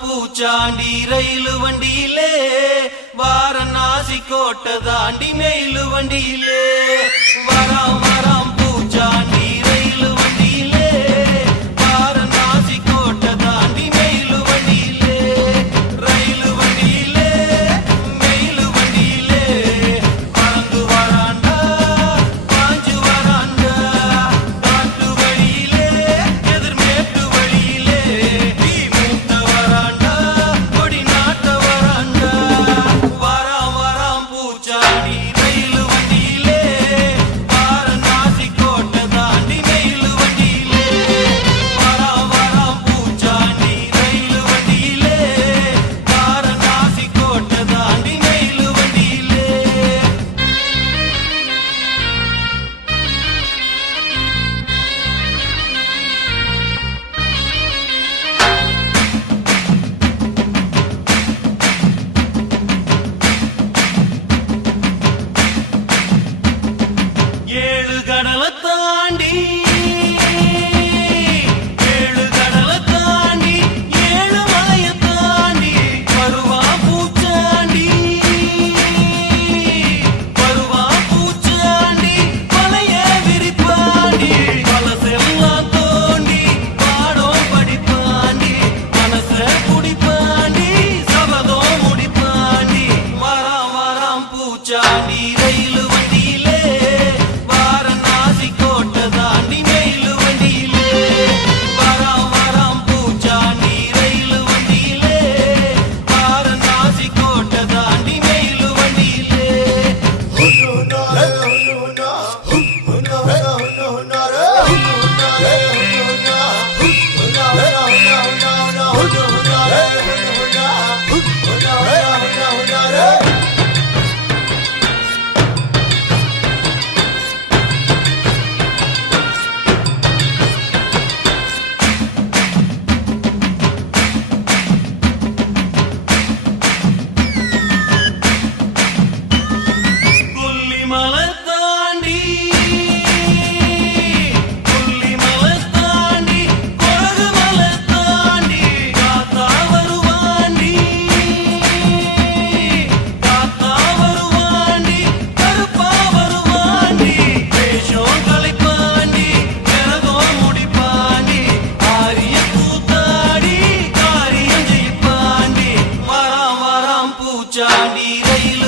பூச்சாண்டி ரயிலு வண்டியிலே வாரணாசி கோட்டை தாண்டி மெயிலு வண்டியிலே வராம் வராம் பூச்சாண்டி ரயிலு வண்டியிலே வாரணாசி கோட்டை தாண்டி மெயிலு வண்டியிலே ரயிலு வண்டியிலே மெயிலு வண்டியிலே பறந்து வராண்டா பாஞ்சு வராண்டா காட்டு வழியிலே எதிர்மேட்டு வழியிலே நீ மூத்த வராண்டா கொடி நாட்ட வராண்டா வராம் வராம் பூச்சாண்டி ரயிலு வண்டியிலே வாரணாசி கோட்டை தாண்டி மெயிலு வண்டியிலே வராம் வராம் பூச்சாண்டி ரயிலு வண்டியிலே வாரணாசி கோட்டை தாண்டி மெயிலு வண்டியிலே ஏழு கடலை தாண்டி ஏழு கடலை தாண்டி ஏழு மலையை தாண்டி வருவா பூச்சாண்டி வருவா பூச்சாண்டி மலைய விரிப்பாண்டி பலசெல்லாம் தோண்டி பாடம் படிப்பாண்டி மனச குடிப்பாண்டி சபதம் முடிப்பாண்டி வராம் வராம் பூச்சாண்டி ரயிலு வண்டியிலே வாரணாசி கோட்டை தாண்டி மெயிலு வண்டியிலே வராம் வராம் பூச்சாண்டி ரயிலு வண்டியிலே வாரணாசி கோட்டை தாண்டி மெயிலு வண்டியிலே கொல்லிமலை தாண்டி கொல்லிமலை தாண்டி கொடகு மலை தாண்டி காத்தா வருவாண்டி காத்தா வருவாண்டி கருப்பா வருவாண்டி வேஷம் கலைப்பாண்டி கரகம் முடிப்பாண்டி ஆரிய கூத்தாடி காரியம் ஜெயிப்பாண்டி வராம் வராம் பூச்சாண்டி ரயில்